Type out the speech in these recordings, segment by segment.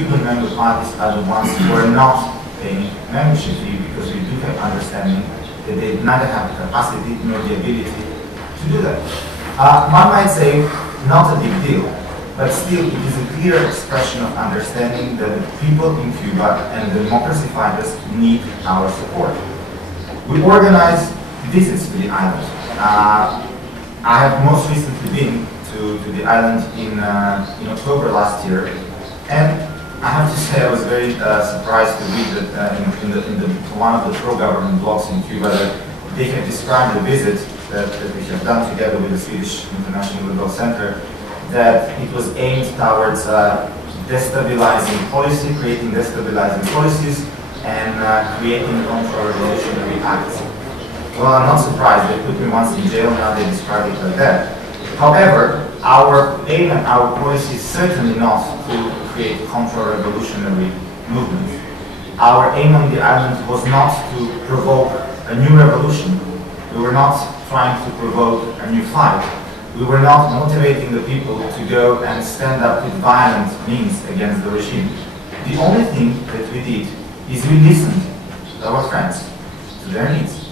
Cuban member parties are the ones who are not paying membership fee, because we do have understanding that they neither have the capacity nor the ability to do that. One might say, not a big deal, but still it is a clear expression of understanding that the people in Cuba and the democracy fighters need our support. We organize visits to the island. I have most recently been to the island in October last year, and I have to say I was very surprised to read that in one of the pro-government blogs in Cuba that they have described the visit that we have done together with the Swedish International Liberal Center, that it was aimed towards destabilizing policy, creating destabilizing policies, and creating counter-revolutionary acts. Well, I'm not surprised. They put me once in jail, now they describe it like that. However, our aim and our policy is certainly not to create counter-revolutionary movements. Our aim on the island was not to provoke a new revolution. We were not trying to provoke a new fight. We were not motivating the people to go and stand up with violent means against the regime. The only thing that we did is we listened to our friends, to their needs.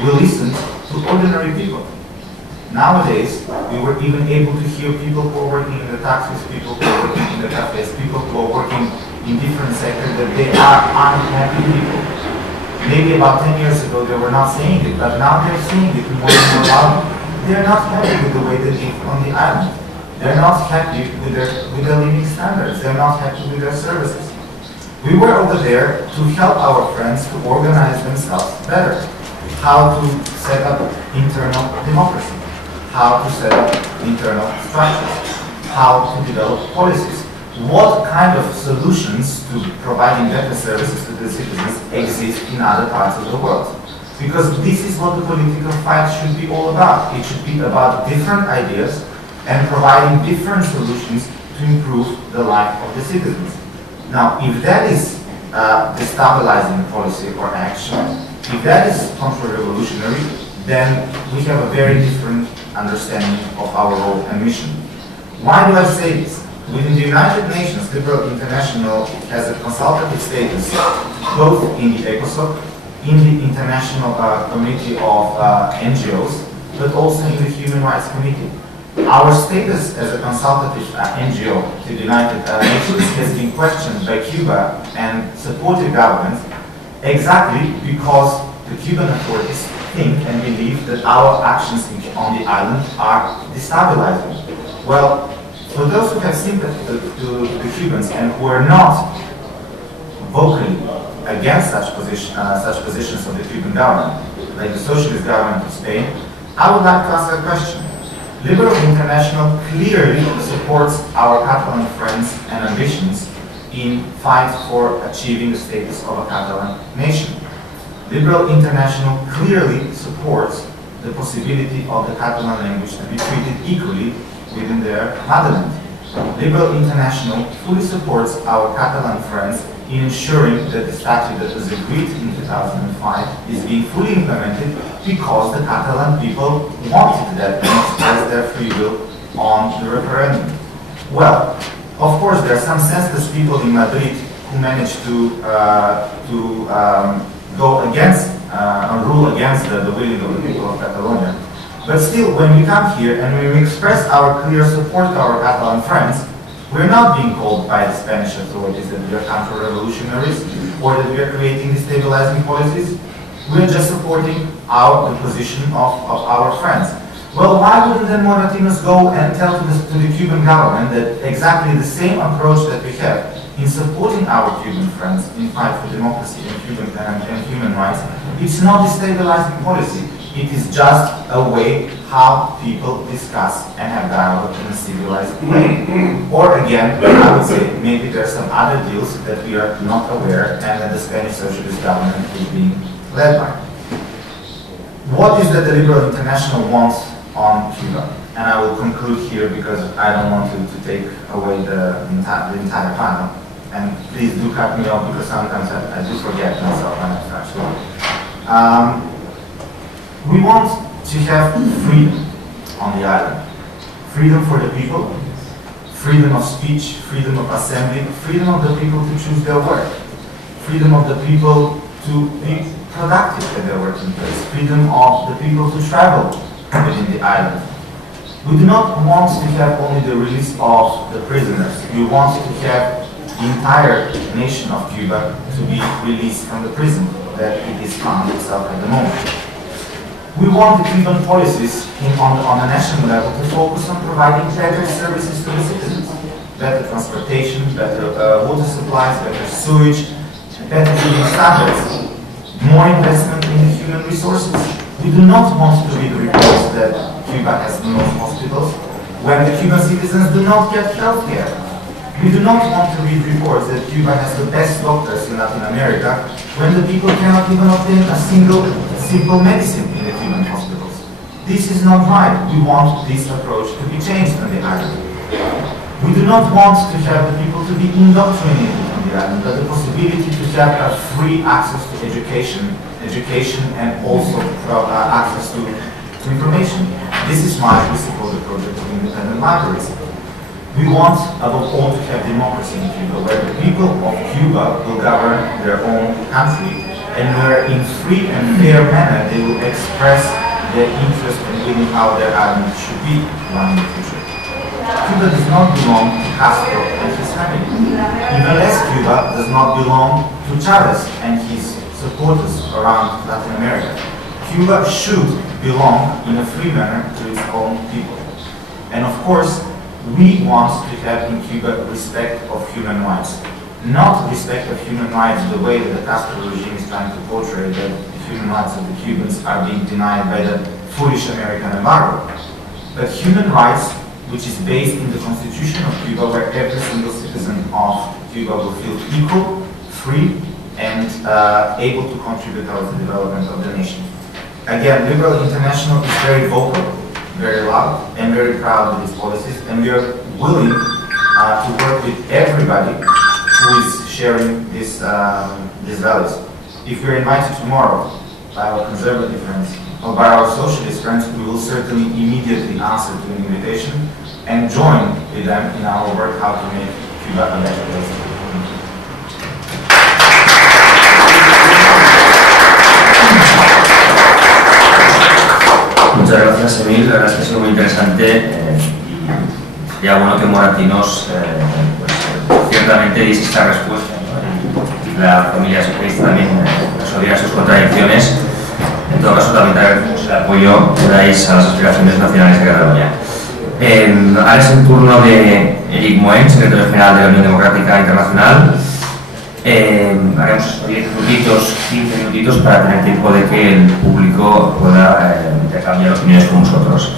We listened to ordinary people. Nowadays, we were even able to hear people who are working in the taxis, people who are working in the cafes, people who are working in different sectors, that they are unhappy people. Maybe about 10 years ago they were not saying it, but now they're saying it more and more loudly. They're not happy with the way they live on the island. They're not happy with their living standards. They're not happy with their services. We were over there to help our friends to organize themselves better. How to set up internal democracy. How to set up internal structures. How to develop policies. What kind of solutions to providing better services to the citizens exist in other parts of the world. Because this is what the political fight should be all about. It should be about different ideas and providing different solutions to improve the life of the citizens. Now, if that is destabilizing policy or action, if that is counter-revolutionary, then we have a very different understanding of our role and mission. Why do I say this? Within the United Nations, Liberal International has a consultative status, both in the ECOSOC, in the International Committee of NGOs, but also in the Human Rights Committee. Our status as a consultative NGO to the United Nations has been questioned by Cuba and supportive governments exactly because the Cuban authorities think and believe that our actions on the island are destabilizing. Well, for those who have sympathy to the Cubans and who are not vocally against such positions of the Cuban government, like the socialist government of Spain, I would like to ask a question. Liberal International clearly supports our Catalan friends and ambitions in fight for achieving the status of a Catalan nation. Liberal International clearly supports the possibility of the Catalan language to be treated equally within their motherland. Liberal International fully supports our Catalan friends in ensuring that the statute that was agreed in 2005 is being fully implemented because the Catalan people wanted that and expressed their free will on the referendum. Well, of course, there are some senseless people in Madrid who managed to go against and rule against the willing of the people of Catalonia. But still, when we come here and when we express our clear support to our Catalan friends, we're not being called by the Spanish authorities that we are counter-revolutionaries or that we are creating destabilizing policies. We're just supporting the position of our friends. Well, why wouldn't then Moratinos go and tell to the Cuban government that exactly the same approach that we have in supporting our Cuban friends in fight for democracy and human rights, it's not destabilizing policy. It is just a way how people discuss and have dialogue in a civilized way. Or again, I would say maybe there are some other deals that we are not aware and that the Spanish socialist government is being led by. What is that the Liberal International wants on Cuba? And I will conclude here because I don't want to take away the entire panel. And please do cut me off because sometimes I do forget myself when I start. We want to have freedom on the island. Freedom for the people, freedom of speech, freedom of assembly, freedom of the people to choose their work, freedom of the people to be productive at their working place, freedom of the people to travel within the island. We do not want to have only the release of the prisoners. We want to have the entire nation of Cuba to be released from the prison that it is found itself at the moment. We want the Cuban policies on a national level to focus on providing better services to the citizens. Better transportation, better water supplies, better sewage, better living standards, more investment in human resources. We do not want to read reports that Cuba has the most hospitals when the Cuban citizens do not get health care. We do not want to read reports that Cuba has the best doctors in Latin America when the people cannot even obtain a simple medicine in the Cuban hospitals. This is not right. We want this approach to be changed on the island. We do not want to have the people to be indoctrinated on the island, but the possibility to have a free access to education and also access to information. This is why we support the project of independent libraries. We want, above all, to have democracy in Cuba, where the people of Cuba will govern their own country, and where in free and fair manner they will express their interest in how their island should be run in the future. Cuba does not belong to Castro and his family. Even less, Cuba does not belong to Chavez and his supporters around Latin America. Cuba should belong in a free manner to its own people. And of course, we want to have in Cuba respect of human rights. Not respect of human rights the way that the Castro regime is trying to portray that the human rights of the Cubans are being denied by the foolish American embargo. But human rights which is based in the Constitution of Cuba, where every single citizen of Cuba will feel equal, free, and able to contribute towards the development of the nation. Again, Liberal International is very vocal, very loud, and very proud of its policies, and we are willing to work with everybody who is sharing these values. If we are invited tomorrow by our conservative friends or by our socialist friends, we will certainly immediately answer to an invitation and join with them in our work how to make Cuba a better place. Muchas gracias, Emil. La verdad es que ha sido muy interesante y sería bueno que Moratinos ciertamente diese esta respuesta, ¿no? Y la familia socialista también resolviera sus contradicciones. En todo caso, también agradecemos el apoyo que dais a las aspiraciones nacionales de Cataluña. Ahora es el turno de Eric Moen, secretario general de la Unión Democrática Internacional. Haremos 10 minutitos, 15 minutitos para tener tiempo de que el público pueda intercambiar opiniones con nosotros.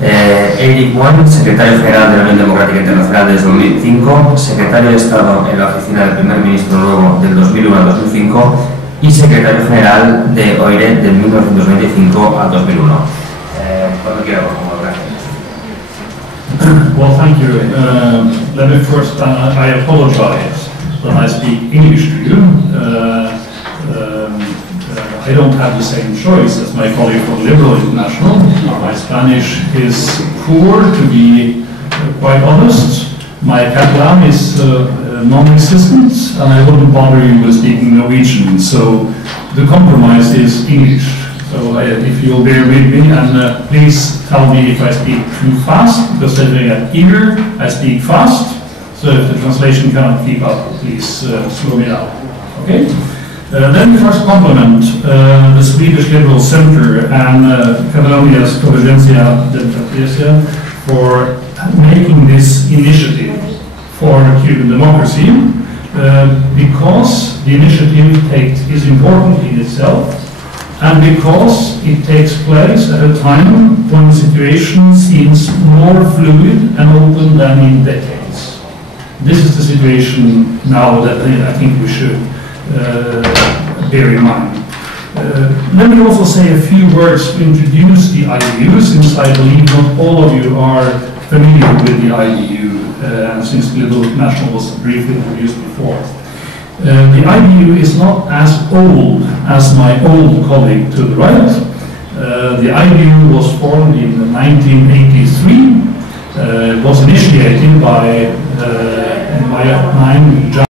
Eric Moen, secretario general de la Unión Democrática Internacional desde 2005, secretario de Estado en la oficina del primer ministro luego del 2001 al 2005 y secretario general de OIRE del 1995 al 2001. Cuando quiera, por favor, gracias. Well, thank you. Let me first, I apologize that I speak English to you. I don't have the same choice as my colleague from Liberal International. My Spanish is poor, to be quite honest. My Catalan is non-existent, and I wouldn't bother you with speaking Norwegian. So the compromise is English. So if you'll bear with me, and please tell me if I speak too fast, because if I get eager, I speak fast. So if the translation cannot keep up, please slow me down. Okay? Let me first compliment the Swedish Liberal Center and Catalonia's Convergencia Democrática for making this initiative for Cuban democracy, because the initiative is important in itself, and because it takes place at a time when the situation seems more fluid and open than in decades. This is the situation now that I think we should bear in mind. Let me also say a few words to introduce the IDU, since I believe not all of you are familiar with the IDU, since the Liberal National was briefly introduced before. The IDU is not as old as my old colleague to the right. The IDU was formed in 1983 was initiated by in my mind